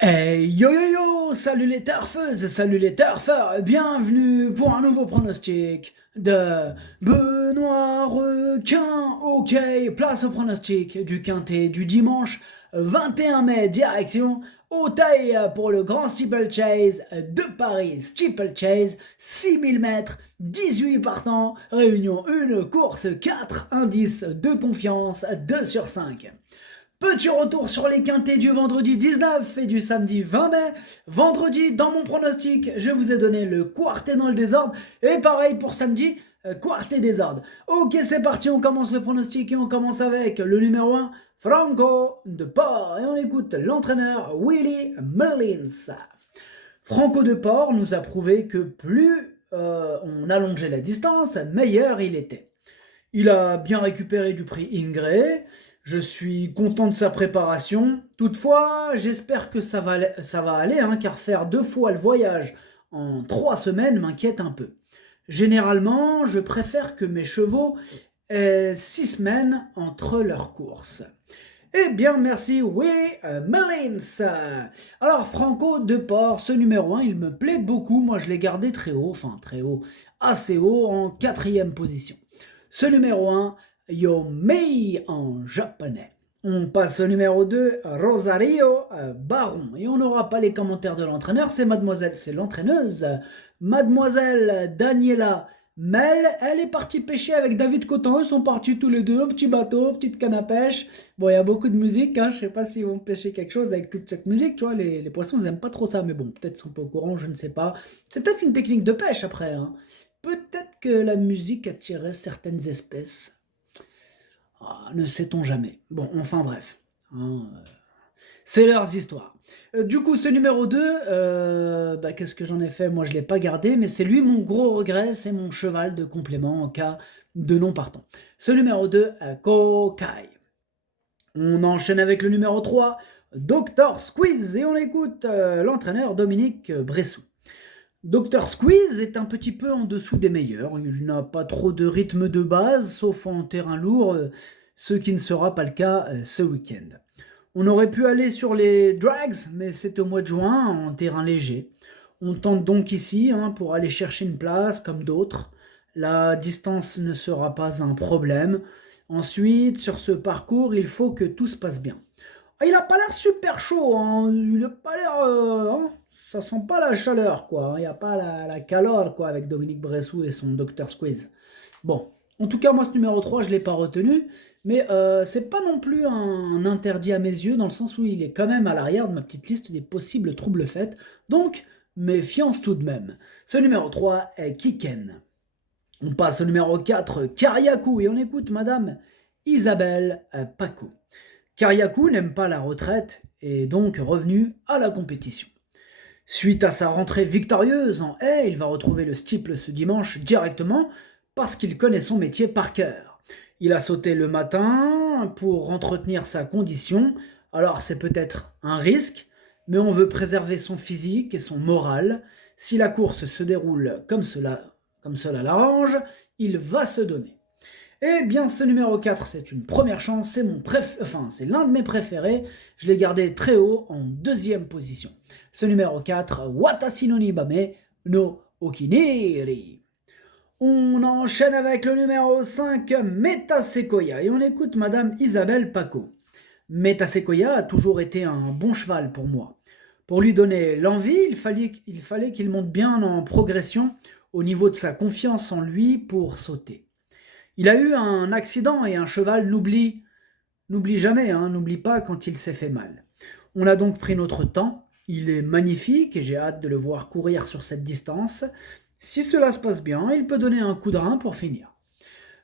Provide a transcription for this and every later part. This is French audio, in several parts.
Hey yo yo yo, salut les turfeuses, salut les turfeurs, bienvenue pour un nouveau pronostic de Benoît Requin. Ok, place au pronostic du quintet du dimanche 21 mai, direction Auteuil pour le grand steeplechase de Paris. Steeplechase, 6000 mètres, 18 partants, réunion 1, course 4, indice de confiance 2 sur 5. Petit retour sur les quintés du vendredi 19 et du samedi 20 mai. Vendredi, dans mon pronostic, je vous ai donné le quartet dans le désordre. Et pareil pour samedi, quartet désordre. Ok, c'est parti, on commence le pronostic et on commence avec le numéro 1, Franco de Port. Et on écoute l'entraîneur Willy Mullins. Franco de Port nous a prouvé que plus on allongeait la distance, meilleur il était. Il a bien récupéré du prix Ingré. Je suis content de sa préparation. Toutefois, j'espère que ça va aller, hein, car faire 2 fois le voyage en 3 semaines m'inquiète un peu. Généralement, je préfère que mes chevaux aient 6 semaines entre leurs courses. Eh bien, merci Willy Mullins. Alors, Franco de Port, ce numéro 1, il me plaît beaucoup. Moi, je l'ai gardé très haut, enfin très haut, assez haut, en quatrième position. Ce numéro 1, Yomei en japonais. On passe au numéro 2, Rosario Baron. Et on n'aura pas les commentaires de l'entraîneur, c'est l'entraîneuse, Mademoiselle Daniela Mel. Elle est partie pêcher avec David Coton. Ils sont partis tous les deux, au petit bateau, petite canne à pêche. Bon, il y a beaucoup de musique, hein. Je sais pas s'ils vont pêcher quelque chose avec toute cette musique, tu vois. Les poissons, ils n'aiment pas trop ça, mais bon, peut-être sont pas au courant, je ne sais pas. C'est peut-être une technique de pêche après, hein. Peut-être que la musique attirait certaines espèces. Ah, ne sait-on jamais. Bon, enfin bref, hein, c'est leurs histoires. Du coup, ce numéro 2, qu'est-ce que j'en ai fait? Moi, je ne l'ai pas gardé, mais c'est lui mon gros regret, c'est mon cheval de complément en cas de non partant. Ce numéro 2, Kokai. On enchaîne avec le numéro 3, Dr Squeeze, et on écoute l'entraîneur Dominique Bressou. Dr Squeeze est un petit peu en dessous des meilleurs. Il n'a pas trop de rythme de base, sauf en terrain lourd, ce qui ne sera pas le cas ce week-end. On aurait pu aller sur les drags, mais c'est au mois de juin, en terrain léger. On tente donc ici, hein, pour aller chercher une place, comme d'autres. La distance ne sera pas un problème. Ensuite, sur ce parcours, il faut que tout se passe bien. Ah, il a pas l'air super chaud, hein. Il a pas l'air, hein. Ça sent pas la chaleur, quoi. Il n'y a pas la calor, quoi, avec Dominique Bressou et son Dr Squeeze. Bon, en tout cas, moi, ce numéro 3, je ne l'ai pas retenu, mais c'est pas non plus un interdit à mes yeux, dans le sens où il est quand même à l'arrière de ma petite liste des possibles troubles faits. Donc, méfiance tout de même. Ce numéro 3 est Kiken. On passe au numéro 4, Kariakou, et on écoute Madame Isabelle Paco. Kariakou n'aime pas la retraite et est donc revenu à la compétition. Suite à sa rentrée victorieuse en haie, il va retrouver le steeple ce dimanche directement parce qu'il connaît son métier par cœur. Il a sauté le matin pour entretenir sa condition, alors c'est peut-être un risque, mais on veut préserver son physique et son moral. Si la course se déroule comme cela l'arrange, il va se donner. Eh bien, ce numéro 4, c'est une première chance, c'est l'un de mes préférés. Je l'ai gardé très haut en deuxième position. Ce numéro 4, Watashi no Nibame no Okiniri. On enchaîne avec le numéro 5, Metasequoia, et on écoute Madame Isabelle Paco. Metasequoia a toujours été un bon cheval pour moi. Pour lui donner l'envie, il fallait qu'il monte bien en progression au niveau de sa confiance en lui pour sauter. Il a eu un accident et un cheval n'oublie jamais, hein, n'oublie pas quand il s'est fait mal. On a donc pris notre temps. Il est magnifique et j'ai hâte de le voir courir sur cette distance. Si cela se passe bien, il peut donner un coup de rein pour finir.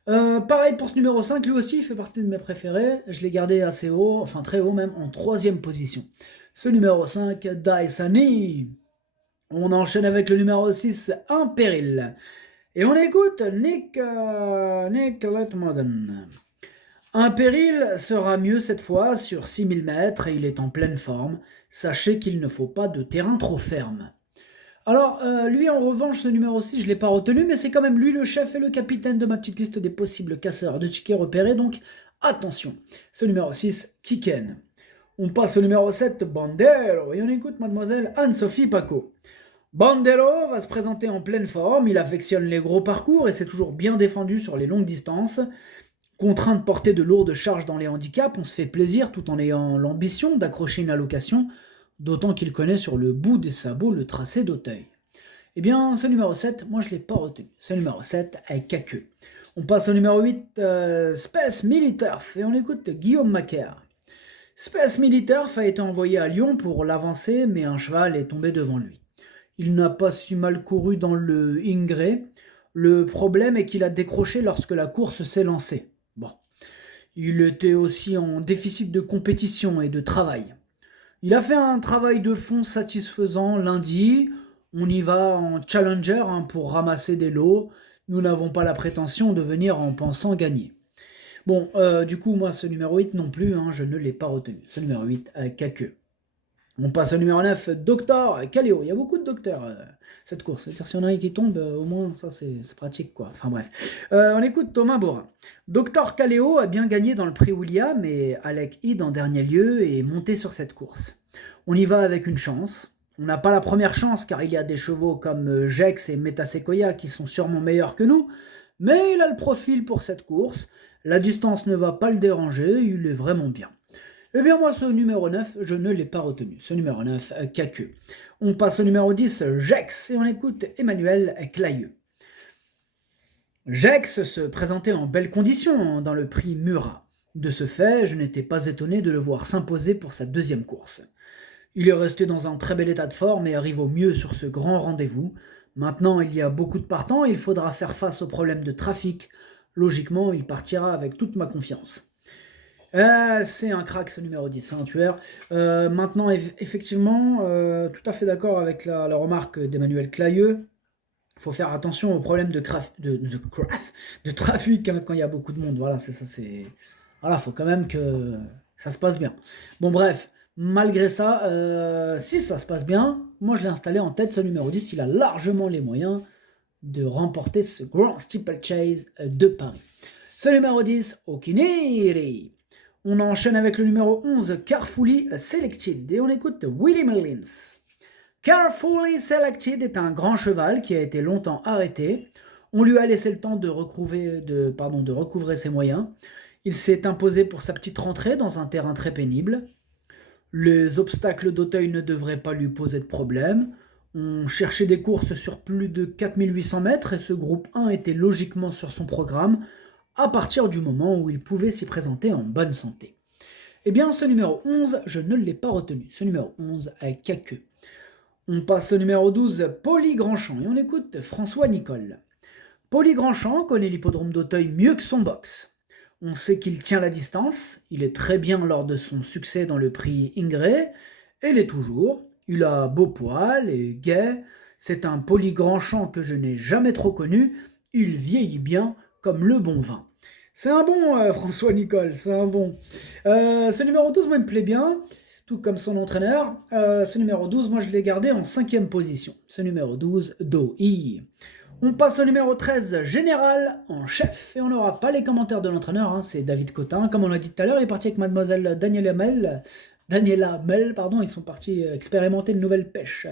Pareil pour ce numéro 5, lui aussi il fait partie de mes préférés. Je l'ai gardé assez haut, enfin très haut même, en troisième position. Ce numéro 5, Daisani. On enchaîne avec le numéro 6, Impéril. Et on écoute Nick Letmoden. Un péril sera mieux cette fois sur 6000 mètres et il est en pleine forme. Sachez qu'il ne faut pas de terrain trop ferme. Alors, lui en revanche, ce numéro 6, je ne l'ai pas retenu, mais c'est quand même lui le chef et le capitaine de ma petite liste des possibles casseurs de tickets repérés, donc attention. Ce numéro 6, Kiken. On passe au numéro 7, Bandero, et on écoute mademoiselle Anne-Sophie Paco. Bandero va se présenter en pleine forme, il affectionne les gros parcours et s'est toujours bien défendu sur les longues distances. Contraint de porter de lourdes charges dans les handicaps, on se fait plaisir tout en ayant l'ambition d'accrocher une allocation, d'autant qu'il connaît sur le bout des sabots le tracé d'Auteuil. Eh bien, ce numéro 7, moi je ne l'ai pas retenu. Ce numéro 7 avec Caqueux. On passe au numéro 8, Space Militaire, et on écoute Guillaume Macaire. Space Militaire a été envoyé à Lyon pour l'avancer, mais un cheval est tombé devant lui. Il n'a pas si mal couru dans le Ingré. Le problème est qu'il a décroché lorsque la course s'est lancée. Bon. Il était aussi en déficit de compétition et de travail. Il a fait un travail de fond satisfaisant lundi. On y va en challenger pour ramasser des lots. Nous n'avons pas la prétention de venir en pensant gagner. Bon, du coup, moi, ce numéro 8 non plus, je ne l'ai pas retenu. Ce numéro 8, Caqueux. On passe au numéro 9, Docteur Caléo. Il y a beaucoup de docteurs, cette course. C'est-à-dire, si on a un qui tombe, au moins, ça, c'est pratique, quoi. Enfin, bref. On écoute Thomas Borin. Docteur Caléo a bien gagné dans le prix William et Alec Heed en dernier lieu est monté sur cette course. On y va avec une chance. On n'a pas la première chance, car il y a des chevaux comme Jex et Metasequoia qui sont sûrement meilleurs que nous, mais il a le profil pour cette course. La distance ne va pas le déranger, il est vraiment bien. Eh bien moi, ce numéro 9, je ne l'ai pas retenu. Ce numéro 9, Caqueux. On passe au numéro 10, Jex, et on écoute Emmanuel Clayeux. Jex se présentait en belles conditions dans le prix Murat. De ce fait, je n'étais pas étonné de le voir s'imposer pour sa deuxième course. Il est resté dans un très bel état de forme et arrive au mieux sur ce grand rendez-vous. Maintenant, il y a beaucoup de partants et il faudra faire face aux problèmes de trafic. Logiquement, il partira avec toute ma confiance. C'est un crack ce numéro 10, un tueur. Maintenant, effectivement, tout à fait d'accord avec la remarque d'Emmanuel Clayeux. Il faut faire attention aux problèmes de trafic quand il y a beaucoup de monde. Voilà, c'est ça. Voilà, faut quand même que ça se passe bien. Bon, bref, malgré ça, si ça se passe bien, moi je l'ai installé en tête ce numéro 10. Il a largement les moyens de remporter ce Grand Steeplechase de Paris. Ce numéro 10, Okiniri. On enchaîne avec le numéro 11, Carefully Selected, et on écoute Willie Mullins. Carefully Selected est un grand cheval qui a été longtemps arrêté. On lui a laissé le temps de recouvrer ses moyens. Il s'est imposé pour sa petite rentrée dans un terrain très pénible. Les obstacles d'Auteuil ne devraient pas lui poser de problème. On cherchait des courses sur plus de 4800 mètres et ce groupe 1 était logiquement sur son programme à partir du moment où il pouvait s'y présenter en bonne santé. Eh bien, ce numéro 11, je ne l'ai pas retenu. Ce numéro 11 avec Caqueux. On passe au numéro 12, Pauly Grandchamp, et on écoute François Nicole. Pauly Grandchamp connaît l'hippodrome d'Auteuil mieux que son box. On sait qu'il tient la distance, il est très bien lors de son succès dans le prix Ingré, et l'est toujours. Il a beau poil et gai, c'est un Pauly Grandchamp que je n'ai jamais trop connu, il vieillit bien comme le bon vin. C'est un bon François Nicole, c'est un bon. Ce numéro 12, moi, il me plaît bien, tout comme son entraîneur. Ce numéro 12, moi, je l'ai gardé en 5e position. Ce numéro 12, Doi. On passe au numéro 13, Général en chef. Et on n'aura pas les commentaires de l'entraîneur, c'est David Cotin. Comme on l'a dit tout à l'heure, il est parti avec mademoiselle Daniela Mel, ils sont partis expérimenter une nouvelle pêche.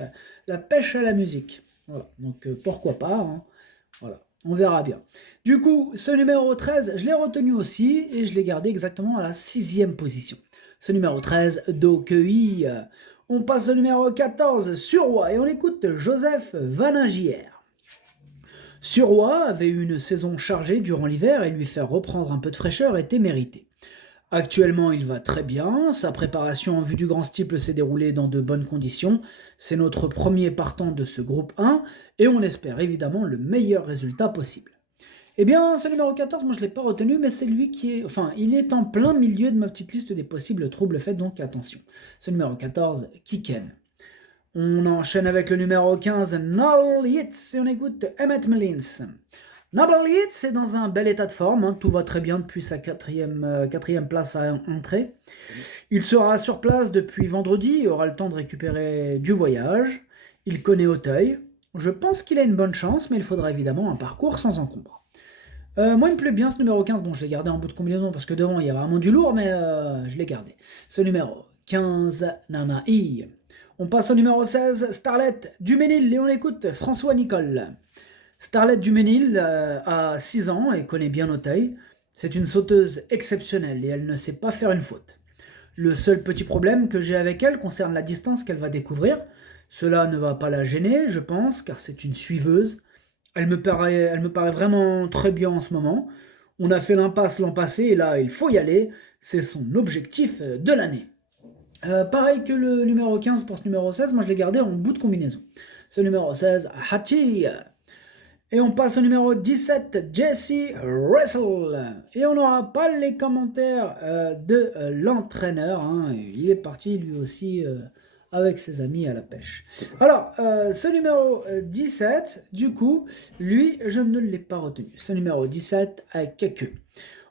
La pêche à la musique. Voilà, donc pourquoi pas, voilà. On verra bien. Du coup, ce numéro 13, je l'ai retenu aussi et je l'ai gardé exactement à la 6e position. Ce numéro 13, Doqueuil. On passe au numéro 14, Suroît, et on écoute Joseph Vaningière. Suroît avait eu une saison chargée durant l'hiver et lui faire reprendre un peu de fraîcheur était mérité. Actuellement, il va très bien, sa préparation en vue du Grand Steeple s'est déroulée dans de bonnes conditions, c'est notre premier partant de ce groupe 1, et on espère évidemment le meilleur résultat possible. Eh bien, ce numéro 14, moi je ne l'ai pas retenu, mais c'est lui qui est... il est en plein milieu de ma petite liste des possibles troubles faits, donc attention. Ce numéro 14, Kiken. On enchaîne avec le numéro 15, Noble Yates, et on écoute Emmett Mullins. Noble Yates est dans un bel état de forme, tout va très bien depuis sa quatrième place à entrer. Il sera sur place depuis vendredi et aura le temps de récupérer du voyage. Il connaît Auteuil. Je pense qu'il a une bonne chance, mais il faudra évidemment un parcours sans encombre. Moi, il me plaît bien ce numéro 15. Bon, je l'ai gardé en bout de combinaison parce que devant, il y a vraiment du lourd, mais je l'ai gardé. Ce numéro 15, Nanaï. On passe au numéro 16, Starlet Duménil, et on écoute François Nicole. Starlet Duménil a 6 ans et connaît bien Auteuil. C'est une sauteuse exceptionnelle et elle ne sait pas faire une faute. Le seul petit problème que j'ai avec elle concerne la distance qu'elle va découvrir. Cela ne va pas la gêner, je pense, car c'est une suiveuse. Elle me paraît vraiment très bien en ce moment. On a fait l'impasse l'an passé et là, il faut y aller. C'est son objectif de l'année. Pareil que le numéro 15 pour ce numéro 16, moi je l'ai gardé en bout de combinaison. Ce numéro 16, Hachi. Et on passe au numéro 17, Jesse Russell. Et on n'aura pas les commentaires de l'entraîneur. Hein. Il est parti lui aussi avec ses amis à la pêche. Alors, ce numéro 17, du coup, lui, je ne l'ai pas retenu. Ce numéro 17 avec quelques.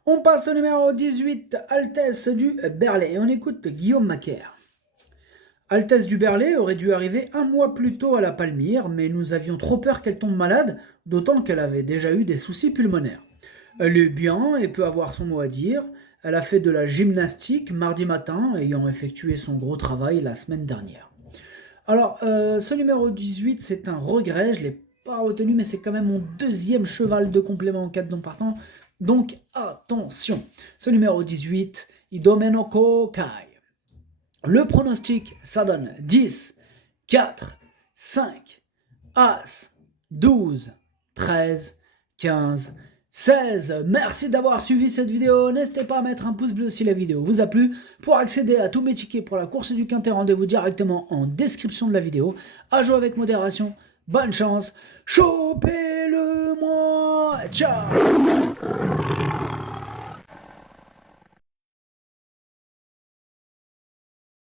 On passe au numéro 18, Altesse du Berlay. Et on écoute Guillaume Macaire. Altesse du Berlay aurait dû arriver 1 mois plus tôt à la Palmyre, mais nous avions trop peur qu'elle tombe malade, d'autant qu'elle avait déjà eu des soucis pulmonaires. Elle est bien et peut avoir son mot à dire. Elle a fait de la gymnastique mardi matin, ayant effectué son gros travail la semaine dernière. Alors, ce numéro 18, c'est un regret, je ne l'ai pas retenu, mais c'est quand même mon deuxième cheval de complément en 4 non partant. Donc, attention. Ce numéro 18, Idomeno Kai. Le pronostic, ça donne 10, 4, 5, As, 12, 13, 15, 16. Merci d'avoir suivi cette vidéo. N'hésitez pas à mettre un pouce bleu si la vidéo vous a plu. Pour accéder à tous mes tickets pour la course du Quintet, rendez-vous directement en description de la vidéo. À jouer avec modération. Bonne chance. Chopez-le-moi. Ciao.